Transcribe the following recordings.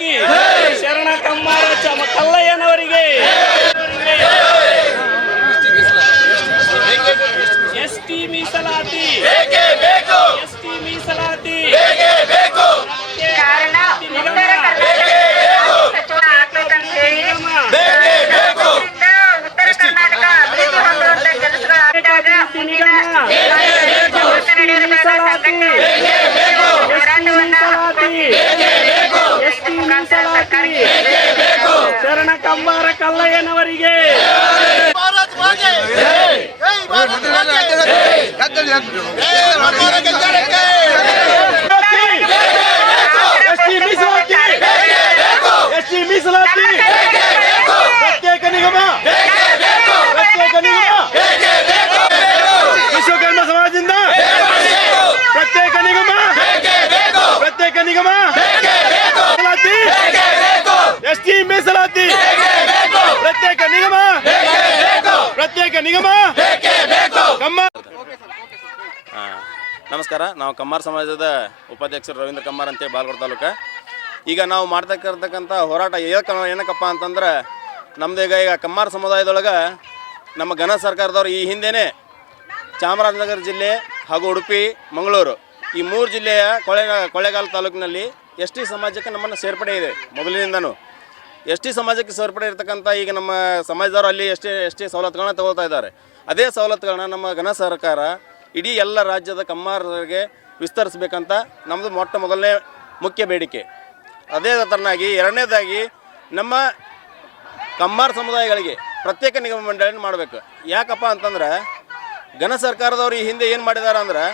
ಮೀಸಲಾತಿ ಶರಣ ಕಮ್ಮಾರ ಕಲ್ಲಯ್ಯನವರಿಗೆ ಎಸ್ಟಿ ಮೀಸಲಾತಿ ಎಸ್ಟಿ ಮೀಸಲಾತಿ ಶರಣ ಕಮ್ಮಾರ ಕಲ್ಲಯ್ಯನವರಿಗೆ ಎಸ್ಟಿ ಮೀಸಲಾತಿ ಪ್ರತ್ಯೇಕ ನಿಗಮ ವಿಶ್ವಕರ್ಮ ಸಮಾಜದಿಂದ ಪ್ರತ್ಯೇಕ ನಿಗಮ ಎಸ್ಟಿ ಮೀಸಲಾತಿ ಪ್ರತ್ಯೇಕ ನಿಗಮ ನಮಸ್ಕಾರ. ನಾವು ಕಮ್ಮಾರ ಸಮಾಜದ ಉಪಾಧ್ಯಕ್ಷರು ರವೀಂದ್ರ ಕಮ್ಮಾರ್ ಅಂತೇಳಿ ಬಾಗಲಕೋಟೆ ತಾಲೂಕು. ಈಗ ನಾವು ಮಾಡ್ತಕ್ಕಂಥ ಹೋರಾಟ ಏನಕ್ಕಪ್ಪ ಅಂತಂದ್ರೆ ನಮ್ದು ಈಗ ಕಮ್ಮಾರ ಸಮುದಾಯದೊಳಗೆ ನಮ್ಮ ಘನ ಸರ್ಕಾರದವರು ಈ ಹಿಂದೆಯೇ ಚಾಮರಾಜನಗರ ಜಿಲ್ಲೆ ಹಾಗೂ ಉಡುಪಿ ಮಂಗಳೂರು ಈ 3 ಜಿಲ್ಲೆಯ ಕೊಳ್ಳೇಗಾಲ ತಾಲೂಕಿನಲ್ಲಿ ಎಸ್ ಟಿ ಸಮಾಜಕ್ಕೆ ನಮ್ಮನ್ನು ಸೇರ್ಪಡೆ ಇದೆ. ಮೊದಲಿನಿಂದನೂ ಎಸ್ ಟಿ ಸಮಾಜಕ್ಕೆ ಸೇರ್ಪಡೆ ಇರತಕ್ಕಂಥ ಈಗ ನಮ್ಮ ಸಮಾಜದವರು ಅಲ್ಲಿ ಎಸ್ ಟಿ ಸವಲತ್ತುಗಳನ್ನ ತಗೊಳ್ತಾ ಇದ್ದಾರೆ. ಅದೇ ಸವಲತ್ತುಗಳನ್ನ ನಮ್ಮ ಘನ ಸರ್ಕಾರ ಇಡೀ ಎಲ್ಲ ರಾಜ್ಯದ ಕಮ್ಮಾರರಿಗೆ ವಿಸ್ತರಿಸಬೇಕಂತ ನಮ್ಮದು ಮೊದಲನೇ ಮುಖ್ಯ ಬೇಡಿಕೆ. ಅದೇ ಥರನಾಗಿ ಎರಡನೇದಾಗಿ ನಮ್ಮ ಕಮ್ಮಾರ ಸಮುದಾಯಗಳಿಗೆ ಪ್ರತ್ಯೇಕ ನಿಗಮ ಮಂಡಳಿಯನ್ನು ಮಾಡಬೇಕು. ಯಾಕಪ್ಪ ಅಂತಂದ್ರೆ ಘನ ಸರ್ಕಾರದವರು ಈ ಹಿಂದೆ ಏನು ಮಾಡಿದ್ದಾರೆ ಅಂದ್ರೆ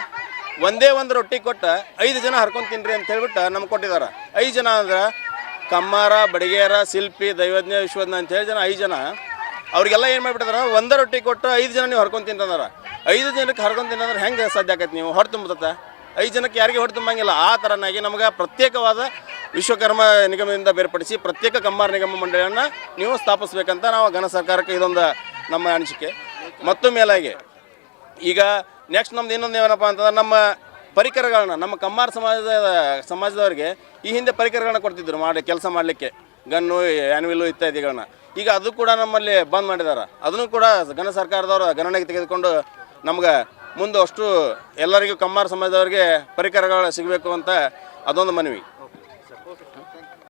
ಒಂದೇ ಒಂದು ರೊಟ್ಟಿ ಕೊಟ್ಟು 5 ಜನ ಹರ್ಕೊಂಡು ತಿನ್ನಿರಿ ಅಂತ ಹೇಳ್ಬಿಟ್ಟು ನಮ್ಗೆ ಕೊಟ್ಟಿದ್ದಾರೆ. 5 ಜನ ಅಂದ್ರೆ ಕಮ್ಮಾರ, ಬಡಿಗೇರ, ಶಿಲ್ಪಿ, ದೈವಜ್ಞ, ವಿಶ್ವಜ್ಞ ಅಂತ ಹೇಳಿ 5 ಜನ ಅವ್ರಿಗೆಲ್ಲ ಏನು ಮಾಡಿಬಿಟ್ಟಿದಾರೆ, ಒಂದೇ ರೊಟ್ಟಿ ಕೊಟ್ಟು 5 ಜನ ನೀವು ಹರ್ಕೊಂಡು ತಿಂತಂದಾರ. 5 ಜನಕ್ಕೆ ಹರ್ಕೊಂಡು ತಿನ್ನಂದ್ರೆ ಹೆಂಗೆ ಸಾಧ್ಯ ಆಕೈತೆ? ನೀವು ಹೊಟ್ಟೆ ತುಂಬುತ್ತೆ 5 ಜನಕ್ಕೆ ಯಾರಿಗೆ ಹೊಟ್ಟೆ ತುಂಬಂಗಿಲ್ಲ. ಆ ಥರನಾಗಿ ನಮಗೆ ಪ್ರತ್ಯೇಕವಾದ ವಿಶ್ವಕರ್ಮ ನಿಗಮದಿಂದ ಬೇರ್ಪಡಿಸಿ ಪ್ರತ್ಯೇಕ ಕಮ್ಮಾರ ನಿಗಮ ಮಂಡಳಿಯನ್ನು ನೀವು ಸ್ಥಾಪಿಸ್ಬೇಕಂತ ನಾವು ಘನ ಸರ್ಕಾರಕ್ಕೆ ಇದೊಂದು ನಮ್ಮ ಅನಿಸಿಕೆ. ಮತ್ತು ಮೇಲಾಗಿ ಈಗ ನೆಕ್ಸ್ಟ್ ನಮ್ದು ಇನ್ನೊಂದು ಏನಪ್ಪ ಅಂತಂದ್ರೆ ನಮ್ಮ ಪರಿಕರಗಳನ್ನ ನಮ್ಮ ಕಮ್ಮಾರ ಸಮಾಜದವರಿಗೆ ಈ ಹಿಂದೆ ಪರಿಕರಗಳನ್ನ ಕೊಡ್ತಿದ್ರು ಕೆಲಸ ಮಾಡಲಿಕ್ಕೆ, ಗನ್ನು, ಆ್ಯನ್ವಿಲ್ಲು ಇತ್ಯಾದಿಗಳನ್ನ. ಈಗ ಅದು ಕೂಡ ನಮ್ಮಲ್ಲಿ ಬಂದ್ ಮಾಡಿದ್ದಾರೆ. ಅದನ್ನು ಕೂಡ ಘನ ಸರ್ಕಾರದವರು ಗಣನೆಗೆ ತೆಗೆದುಕೊಂಡು ನಮ್ಗೆ ಮುಂದೆ ಅಷ್ಟು ಎಲ್ಲರಿಗೂ ಕಮ್ಮಾರ ಸಮಾಜದವರಿಗೆ ಪರಿಕರಗಳು ಸಿಗಬೇಕು ಅಂತ ಅದೊಂದು ಮನವಿ.